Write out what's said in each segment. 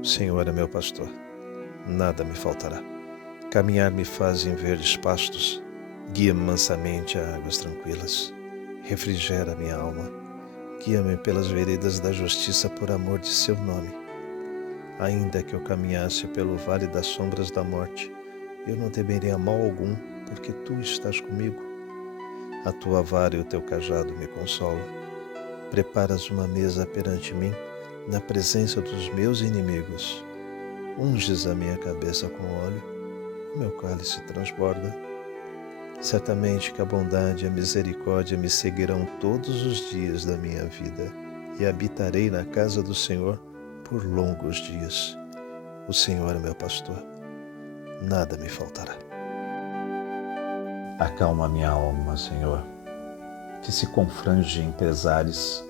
O Senhor é meu pastor, nada me faltará. Caminhar me faz em verdes pastos, guia-me mansamente a águas tranquilas. Refrigera minha alma, guia-me pelas veredas da justiça por amor de seu nome. Ainda que eu caminhasse pelo vale das sombras da morte, eu não temeria mal algum, porque tu estás comigo. A tua vara e o teu cajado me consolam. Preparas uma mesa perante mim, na presença dos meus inimigos. Unges a minha cabeça com óleo, o meu cálice transborda. Certamente que a bondade e a misericórdia me seguirão todos os dias da minha vida, e habitarei na casa do Senhor por longos dias. O Senhor é meu pastor, nada me faltará. Acalma minha alma, Senhor, que se confrange em pesares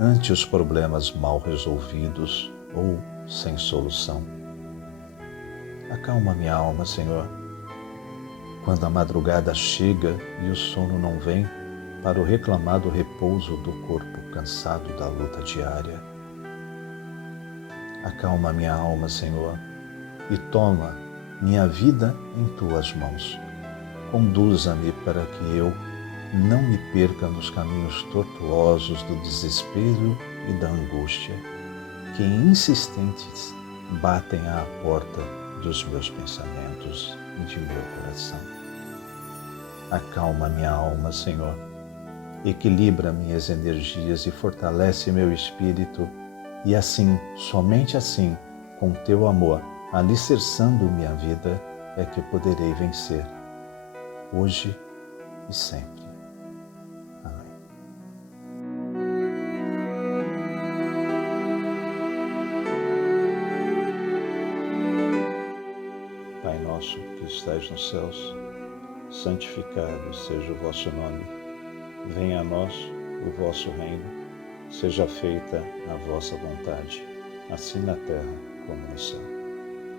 ante os problemas mal resolvidos ou sem solução. Acalma minha alma, Senhor, quando a madrugada chega e o sono não vem para o reclamado repouso do corpo cansado da luta diária. Acalma minha alma, Senhor, e toma minha vida em tuas mãos. Conduza-me para que eu não me perca nos caminhos tortuosos do desespero e da angústia, que insistentes batem à porta dos meus pensamentos e de meu coração. Acalma minha alma, Senhor, equilibra minhas energias e fortalece meu espírito, e assim, somente assim, com teu amor, alicerçando minha vida, é que poderei vencer, hoje e sempre. Amém. Pai nosso que estais nos céus, santificado seja o vosso nome. Venha a nós o vosso reino, seja feita a vossa vontade, assim na terra como no céu.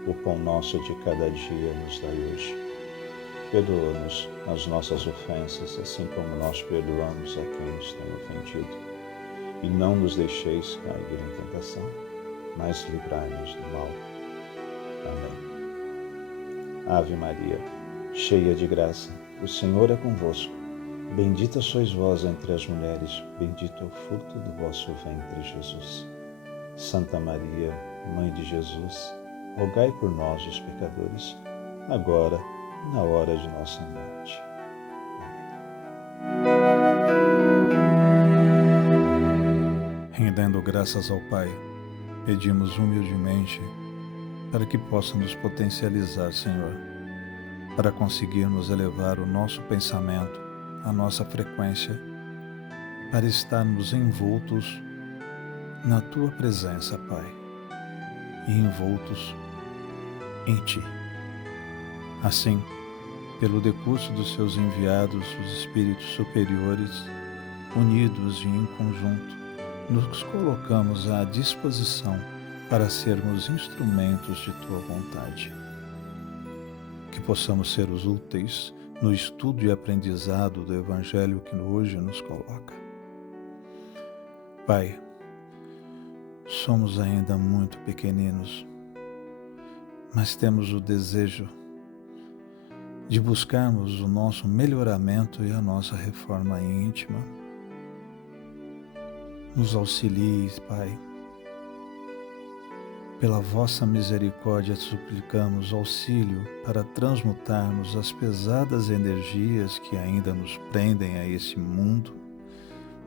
O pão nosso de cada dia nos dai hoje. Perdoa-nos as nossas ofensas, assim como nós perdoamos a quem nos tem ofendido. E não nos deixeis cair em tentação, mas livrai-nos do mal. Amém. Ave Maria, cheia de graça, o Senhor é convosco. Bendita sois vós entre as mulheres, bendito é o fruto do vosso ventre, Jesus. Santa Maria, Mãe de Jesus, rogai por nós, os pecadores, agora e na hora de nossa morte. Amém. Rendendo graças ao Pai, pedimos humildemente para que possa nos potencializar, Senhor, para conseguirmos elevar o nosso pensamento, a nossa frequência, para estarmos envoltos na Tua presença, Pai, e envoltos em Ti. Assim, pelo decurso dos Seus enviados, os Espíritos superiores, unidos e em conjunto, nos colocamos à disposição para sermos instrumentos de Tua vontade. Que possamos ser os úteis no estudo e aprendizado do Evangelho que hoje nos coloca. Pai, somos ainda muito pequeninos, mas temos o desejo de buscarmos o nosso melhoramento e a nossa reforma íntima. Nos auxilie, Pai. Pela vossa misericórdia suplicamos auxílio para transmutarmos as pesadas energias que ainda nos prendem a esse mundo,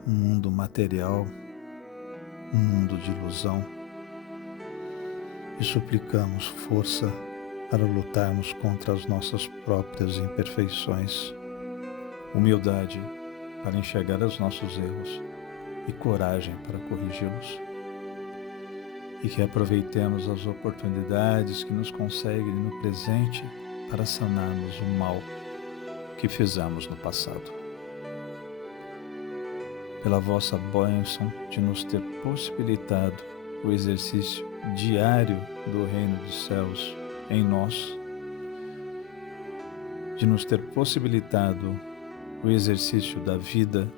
um mundo material, um mundo de ilusão. E suplicamos força para lutarmos contra as nossas próprias imperfeições, humildade para enxergar os nossos erros e coragem para corrigi-los. E que aproveitemos as oportunidades que nos conseguem no presente para sanarmos o mal que fizemos no passado. Pela vossa bênção de nos ter possibilitado o exercício diário do Reino dos Céus em nós, de nos ter possibilitado o exercício da vida,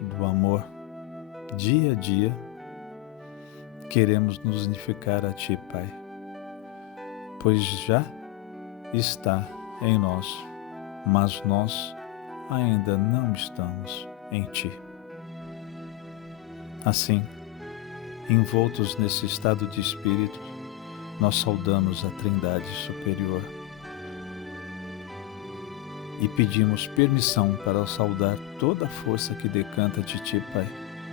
do amor, dia a dia, queremos nos unificar a Ti, Pai, pois já está em nós, mas nós ainda não estamos em Ti. Assim, envoltos nesse estado de espírito, nós saudamos a Trindade Superior e pedimos permissão para saudar toda a força que decanta de Ti, Pai,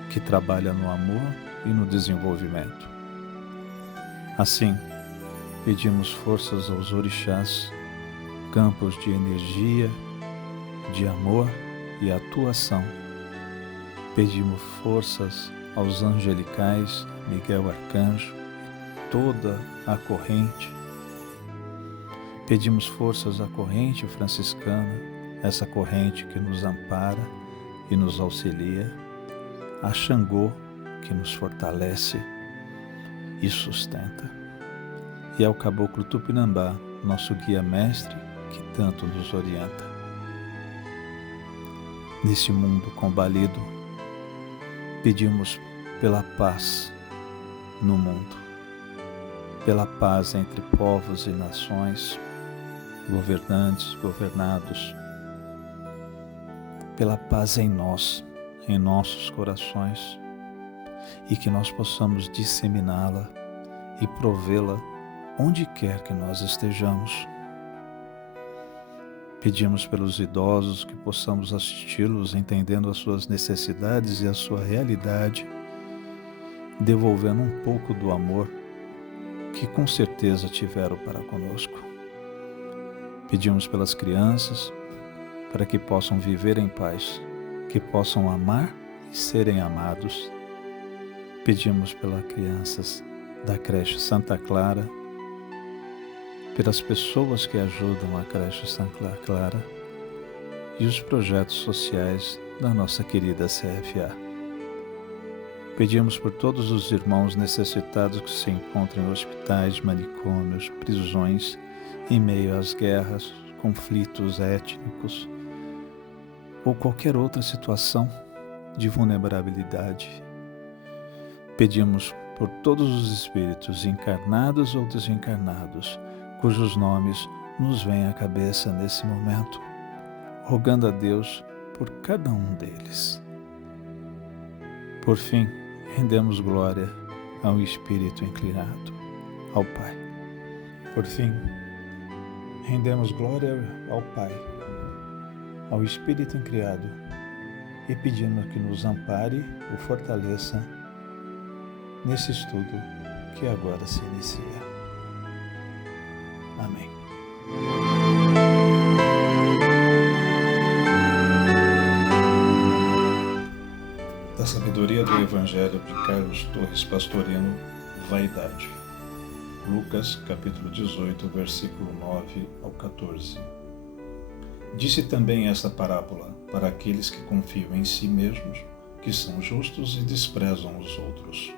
que trabalha no amor e no desenvolvimento. Assim, pedimos forças aos orixás, campos de energia, de amor e atuação. Pedimos forças aos angelicais, Miguel Arcanjo, toda a corrente. Pedimos forças à corrente franciscana, essa corrente que nos ampara e nos auxilia, a Xangô, que nos fortalece e sustenta, e ao Caboclo Tupinambá, nosso guia mestre, que tanto nos orienta. Nesse mundo combalido, pedimos pela paz no mundo, pela paz entre povos e nações, governantes, governados, pela paz em nós, em nossos corações, e que nós possamos disseminá-la e provê-la onde quer que nós estejamos. Pedimos pelos idosos que possamos assisti-los entendendo as suas necessidades e a sua realidade, devolvendo um pouco do amor que com certeza tiveram para conosco. Pedimos pelas crianças, para que possam viver em paz, que possam amar e serem amados. Pedimos pelas crianças da creche Santa Clara, pelas pessoas que ajudam a creche Santa Clara e os projetos sociais da nossa querida CFA. Pedimos por todos os irmãos necessitados que se encontram em hospitais, manicômios, prisões, em meio às guerras, conflitos étnicos ou qualquer outra situação de vulnerabilidade. Pedimos por todos os espíritos encarnados ou desencarnados, cujos nomes nos vêm à cabeça nesse momento, rogando a Deus por cada um deles. Por fim, rendemos glória ao Espírito inclinado, ao Pai. Por fim, rendemos glória ao Pai, ao Espírito incriado, e pedimos que nos ampare e fortaleça nesse estudo que agora se inicia. Amém. Da sabedoria do Evangelho de Carlos Torres Pastorino, Vaidade. Lucas, capítulo 18, versículo 9 ao 14. Disse também esta parábola para aqueles que confiam em si mesmos, que são justos e desprezam os outros.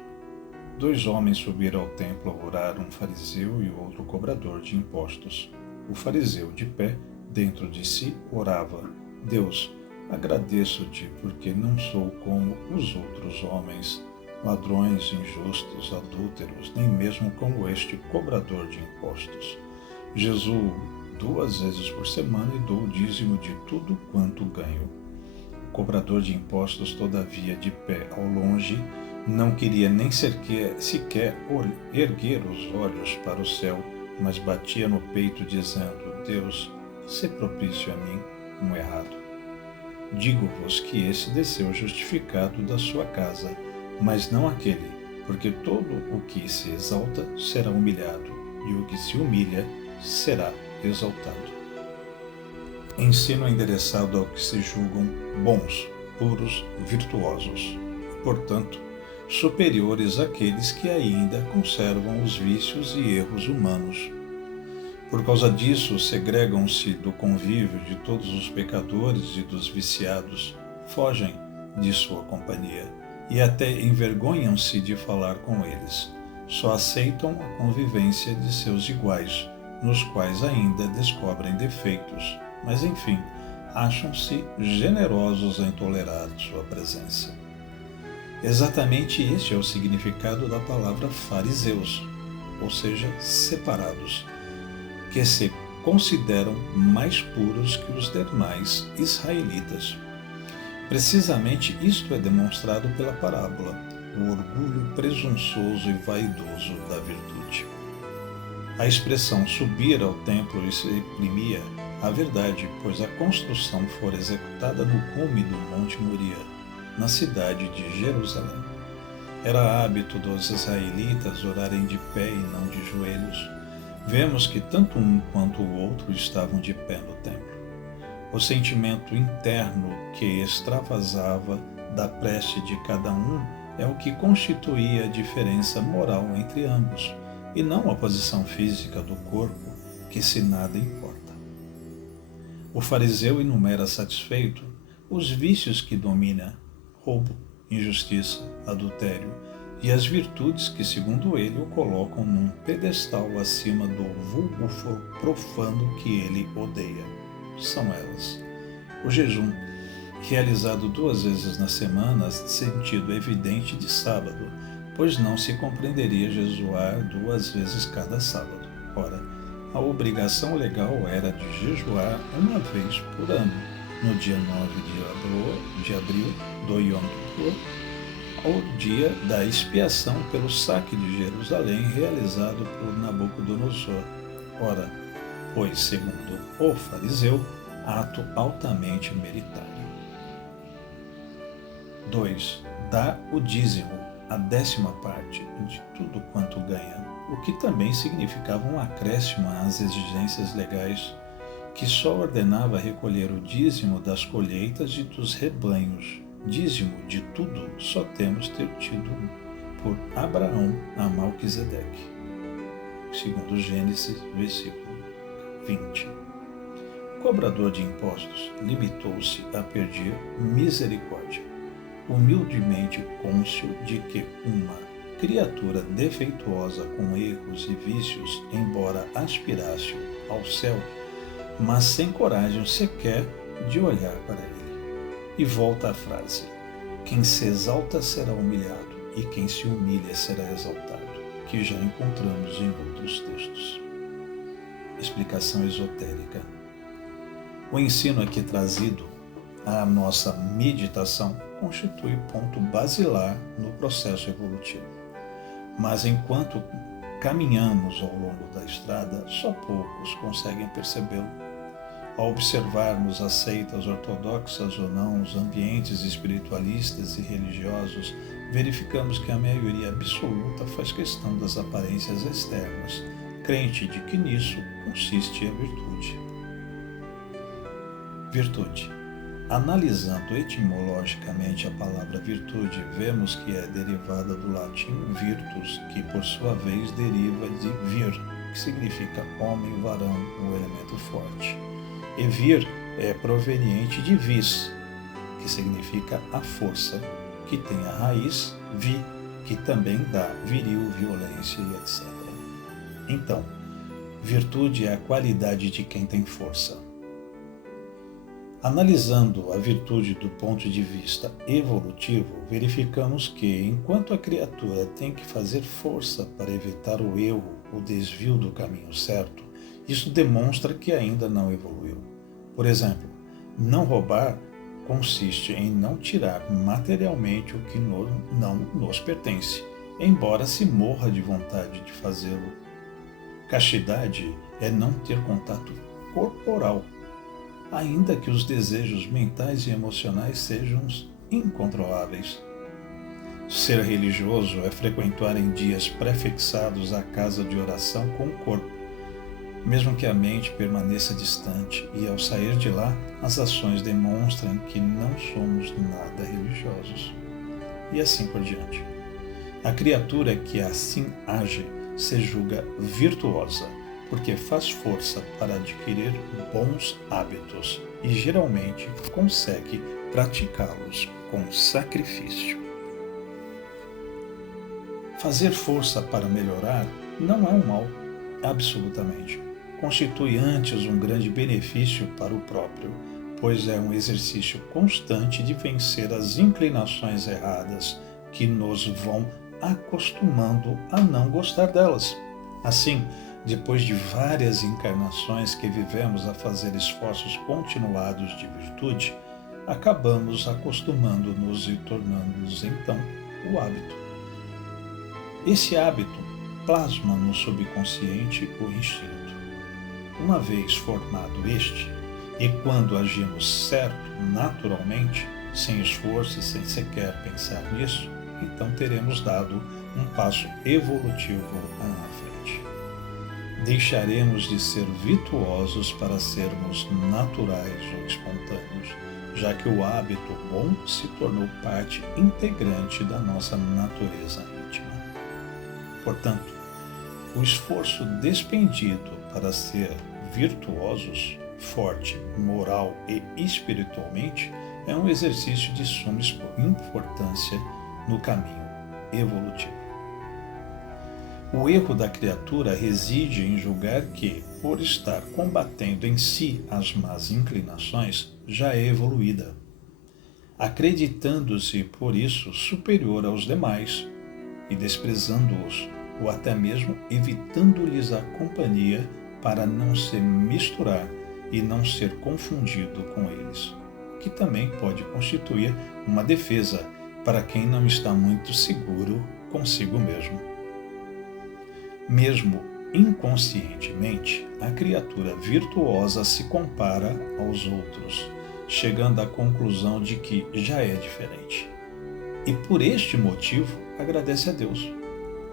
2 homens subiram ao templo a orar, um fariseu e o outro cobrador de impostos. O fariseu, de pé, dentro de si, orava: Deus, agradeço-te, porque não sou como os outros homens, ladrões, injustos, adúlteros, nem mesmo como este cobrador de impostos. Jejuo 2 vezes por semana e dou o dízimo de tudo quanto ganho. O cobrador de impostos, todavia, de pé ao longe, não queria nem sequer erguer os olhos para o céu, mas batia no peito, dizendo: Deus, sê propício a mim, um errado. Digo-vos que esse desceu justificado da sua casa, mas não aquele, porque todo o que se exalta será humilhado, e o que se humilha será exaltado. Ensino endereçado ao que se julgam bons, puros, virtuosos, portanto, superiores àqueles que ainda conservam os vícios e erros humanos. Por causa disso, segregam-se do convívio de todos os pecadores e dos viciados, fogem de sua companhia e até envergonham-se de falar com eles. Só aceitam a convivência de seus iguais, nos quais ainda descobrem defeitos, mas enfim, acham-se generosos em tolerar sua presença. Exatamente este é o significado da palavra fariseus, ou seja, separados, que se consideram mais puros que os demais israelitas. Precisamente isto é demonstrado pela parábola, o orgulho presunçoso e vaidoso da virtude. A expressão subir ao templo exprimia a verdade, pois a construção fora executada no cume do Monte Moria, na cidade de Jerusalém. Era hábito dos israelitas orarem de pé e não de joelhos. Vemos que tanto um quanto o outro estavam de pé no templo. O sentimento interno que extravasava da prece de cada um é o que constituía a diferença moral entre ambos, e não a posição física do corpo, que se nada importa. O fariseu enumera satisfeito os vícios que domina: roubo, injustiça, adultério e as virtudes que, segundo ele, o colocam num pedestal acima do vulgo profano que ele odeia. São elas: o jejum, realizado 2 vezes na semana, sentido evidente de sábado, pois não se compreenderia jejuar 2 vezes cada sábado. Ora, a obrigação legal era de jejuar 1 vez por ano, no dia 9 de abril do Yom Kippur, ao dia da expiação pelo saque de Jerusalém realizado por Nabucodonosor. Ora, pois, segundo o fariseu, ato altamente meritário. 2. Dá o dízimo, a 10ª parte de tudo quanto ganha, o que também significava um acréscimo às exigências legais, que só ordenava recolher o dízimo das colheitas e dos rebanhos. Dízimo de tudo só temos ter tido por Abraão a Malquisedeque, segundo Gênesis, versículo 20. O cobrador de impostos limitou-se a pedir misericórdia, humildemente cônscio de que uma criatura defeituosa com erros e vícios, embora aspirasse ao céu, mas sem coragem sequer de olhar para ele. E volta à frase: quem se exalta será humilhado, e quem se humilha será exaltado, que já encontramos em outros textos. Explicação esotérica. O ensino aqui trazido à nossa meditação constitui ponto basilar no processo evolutivo. Mas enquanto caminhamos ao longo da estrada, só poucos conseguem percebê-lo. Ao observarmos as seitas ortodoxas ou não, os ambientes espiritualistas e religiosos, verificamos que a maioria absoluta faz questão das aparências externas, crente de que nisso consiste a virtude. Virtude. Analisando etimologicamente a palavra virtude, vemos que é derivada do latim virtus, que por sua vez deriva de vir, que significa homem, varão, o elemento forte. E vir é proveniente de vis, que significa a força, que tem a raiz vi, que também dá viril, violência e etc. Então, virtude é a qualidade de quem tem força. Analisando a virtude do ponto de vista evolutivo, verificamos que, enquanto a criatura tem que fazer força para evitar o erro, o desvio do caminho certo, isso demonstra que ainda não evoluiu. Por exemplo, não roubar consiste em não tirar materialmente o que não nos pertence, embora se morra de vontade de fazê-lo. Castidade é não ter contato corporal, ainda que os desejos mentais e emocionais sejam incontroláveis. Ser religioso é frequentar em dias prefixados a casa de oração com o corpo, mesmo que a mente permaneça distante, e ao sair de lá, as ações demonstram que não somos nada religiosos. E assim por diante. A criatura que assim age se julga virtuosa, porque faz força para adquirir bons hábitos e geralmente consegue praticá-los com sacrifício. Fazer força para melhorar não é um mal, absolutamente. Constitui antes um grande benefício para o próprio, pois é um exercício constante de vencer as inclinações erradas que nos vão acostumando a não gostar delas. Assim, depois de várias encarnações que vivemos a fazer esforços continuados de virtude, acabamos acostumando-nos e tornando-nos, então, o hábito. Esse hábito plasma no subconsciente o instinto. Uma vez formado este, e quando agimos certo, naturalmente, sem esforço e sem sequer pensar nisso, então teremos dado um passo evolutivo à frente. Deixaremos de ser virtuosos para sermos naturais ou espontâneos, já que o hábito bom se tornou parte integrante da nossa natureza íntima. Portanto, o esforço despendido para ser virtuosos, forte, moral e espiritualmente, é um exercício de suma importância no caminho evolutivo. O erro da criatura reside em julgar que, por estar combatendo em si as más inclinações, já é evoluída, acreditando-se, por isso, superior aos demais e desprezando-os, ou até mesmo evitando-lhes a companhia para não se misturar e não ser confundido com eles, que também pode constituir uma defesa para quem não está muito seguro consigo mesmo. Mesmo inconscientemente, a criatura virtuosa se compara aos outros, chegando à conclusão de que já é diferente. E por este motivo agradece a Deus,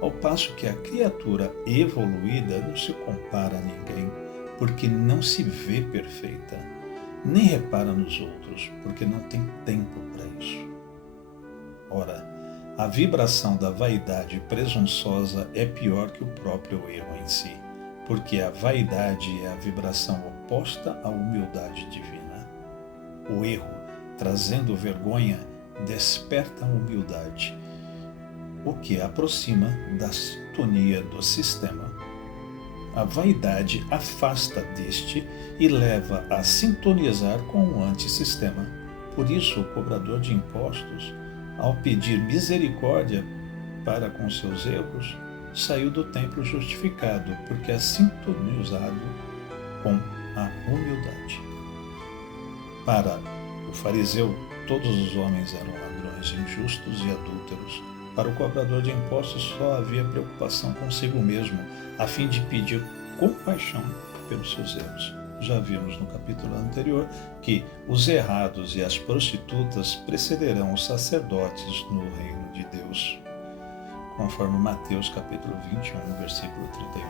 ao passo que a criatura evoluída não se compara a ninguém, porque não se vê perfeita, nem repara nos outros, porque não tem tempo para isso. Ora, a vibração da vaidade presunçosa é pior que o próprio erro em si, porque a vaidade é a vibração oposta à humildade divina. O erro, trazendo vergonha, desperta a humildade, o que aproxima da sintonia do sistema. A vaidade afasta deste e leva a sintonizar com o antissistema. Por isso, o cobrador de impostos, ao pedir misericórdia para com seus erros, saiu do templo justificado, porque é sintonizado com a humildade. Para o fariseu, todos os homens eram ladrões, injustos e adúlteros. Para o cobrador de impostos só havia preocupação consigo mesmo, a fim de pedir compaixão pelos seus erros. Já vimos no capítulo anterior que os errados e as prostitutas precederão os sacerdotes no reino de Deus, conforme Mateus capítulo 21, versículo 31.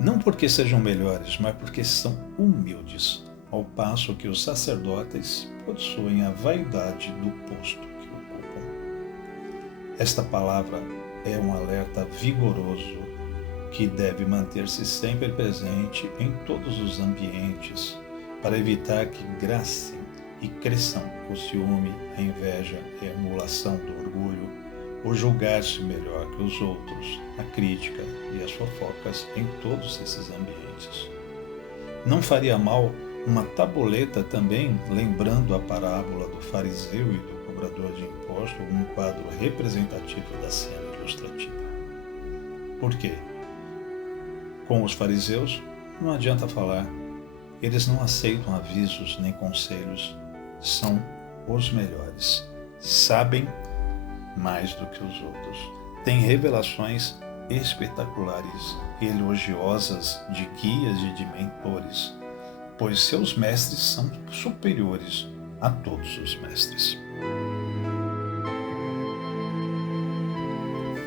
Não porque sejam melhores, mas porque são humildes, ao passo que os sacerdotes possuem a vaidade do posto que ocupam. Esta palavra é um alerta vigoroso que deve manter-se sempre presente em todos os ambientes, para evitar que gracem e cresçam o ciúme, a inveja, a emulação do orgulho, o julgar-se melhor que os outros, a crítica e as fofocas em todos esses ambientes. Não faria mal uma tabuleta também, lembrando a parábola do fariseu e do cobrador de imposto, um quadro representativo da cena ilustrativa. Por quê? Com os fariseus, não adianta falar. Eles não aceitam avisos nem conselhos. São os melhores. Sabem mais do que os outros. Têm revelações espetaculares e elogiosas de guias e de mentores, pois seus mestres são superiores a todos os mestres.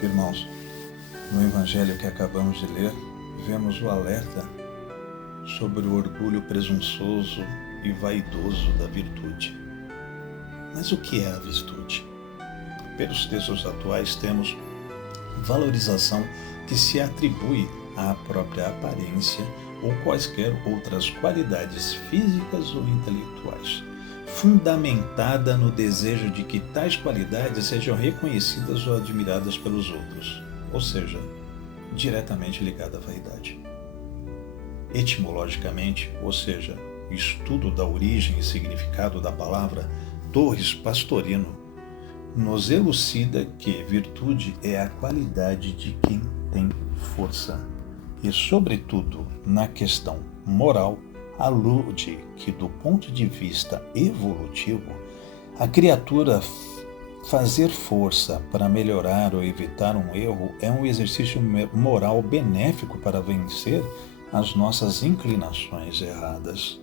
Irmãos, no Evangelho que acabamos de ler, vemos o alerta sobre o orgulho presunçoso e vaidoso da virtude. Mas o que é a virtude? Pelos textos atuais temos valorização que se atribui à própria aparência ou quaisquer outras qualidades físicas ou intelectuais, fundamentada no desejo de que tais qualidades sejam reconhecidas ou admiradas pelos outros, ou seja, diretamente ligada à vaidade. Etimologicamente, ou seja, estudo da origem e significado da palavra, Torres Pastorino nos elucida que virtude é a qualidade de quem tem força. E, sobretudo, na questão moral, alude que, do ponto de vista evolutivo, a criatura fazer força para melhorar ou evitar um erro é um exercício moral benéfico para vencer as nossas inclinações erradas.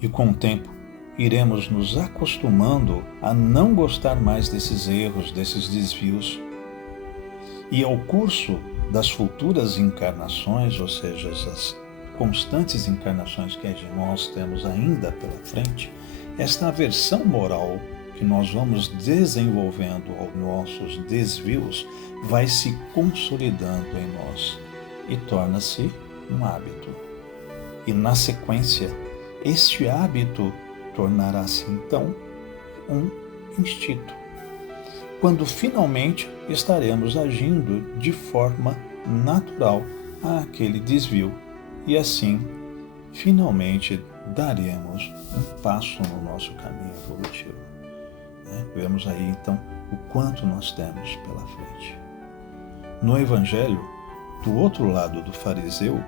E com o tempo, iremos nos acostumando a não gostar mais desses erros, desses desvios. E ao curso das futuras encarnações, ou seja, as constantes encarnações que nós temos ainda pela frente, esta aversão moral que nós vamos desenvolvendo aos nossos desvios vai se consolidando em nós e torna-se um hábito. E na sequência, este hábito tornará-se então um instinto, quando finalmente estaremos agindo de forma natural àquele desvio e assim finalmente daremos um passo no nosso caminho evolutivo. Vemos aí então o quanto nós temos pela frente. No Evangelho, do outro lado do fariseu,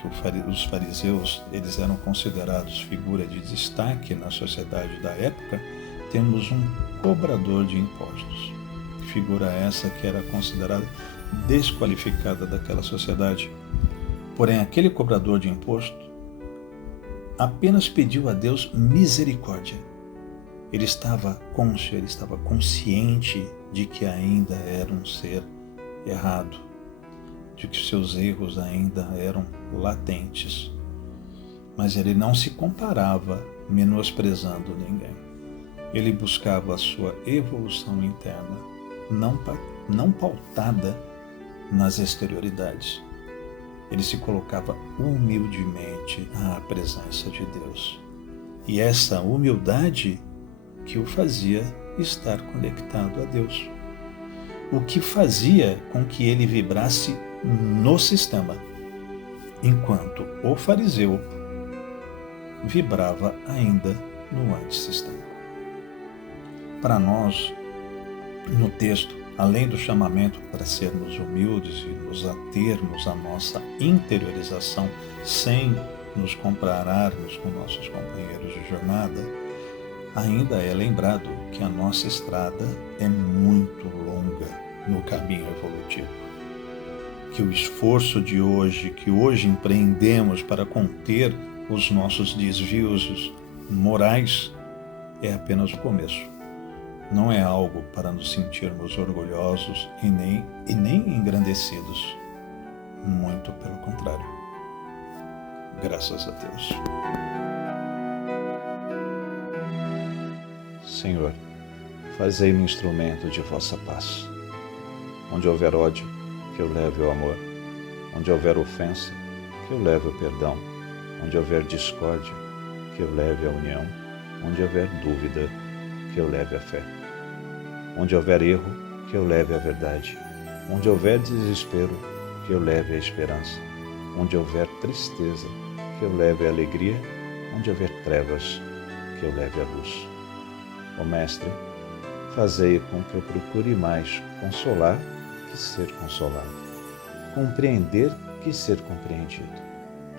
que os fariseus eles eram considerados figura de destaque na sociedade da época, temos um cobrador de impostos. Figura essa que era considerada desqualificada daquela sociedade. Porém, aquele cobrador de imposto apenas pediu a Deus misericórdia. Ele estava cônscio, ele estava consciente de que ainda era um ser errado, de que seus erros ainda eram latentes. Mas ele não se comparava menosprezando ninguém. Ele buscava a sua evolução interna, não pautada nas exterioridades. Ele se colocava humildemente à presença de Deus. E essa humildade que o fazia estar conectado a Deus. O que fazia com que ele vibrasse no sistema, enquanto o fariseu vibrava ainda no antissistema. Para nós, no texto, além do chamamento para sermos humildes e nos atermos à nossa interiorização sem nos compararmos com nossos companheiros de jornada, ainda é lembrado que a nossa estrada é muito longa no caminho evolutivo. Que o esforço de hoje, que hoje empreendemos para conter os nossos desvios morais, é apenas o começo. Não é algo para nos sentirmos orgulhosos e nem engrandecidos. Muito pelo contrário. Graças a Deus. Senhor, fazei-me instrumento de vossa paz. Onde houver ódio, que eu leve o amor. Onde houver ofensa, que eu leve o perdão. Onde houver discórdia, que eu leve a união. Onde houver dúvida, que eu leve a fé. Onde houver erro, que eu leve a verdade. Onde houver desespero, que eu leve a esperança. Onde houver tristeza, que eu leve a alegria. Onde houver trevas, que eu leve a luz. Ó Mestre, fazei com que eu procure mais consolar que ser consolado, compreender que ser compreendido,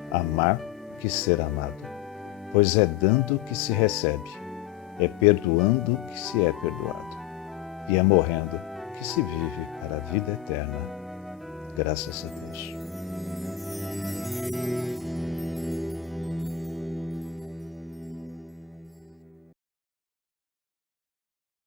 amar que ser amado, pois é dando que se recebe, é perdoando que se é perdoado, e é morrendo que se vive para a vida eterna. Graças a Deus.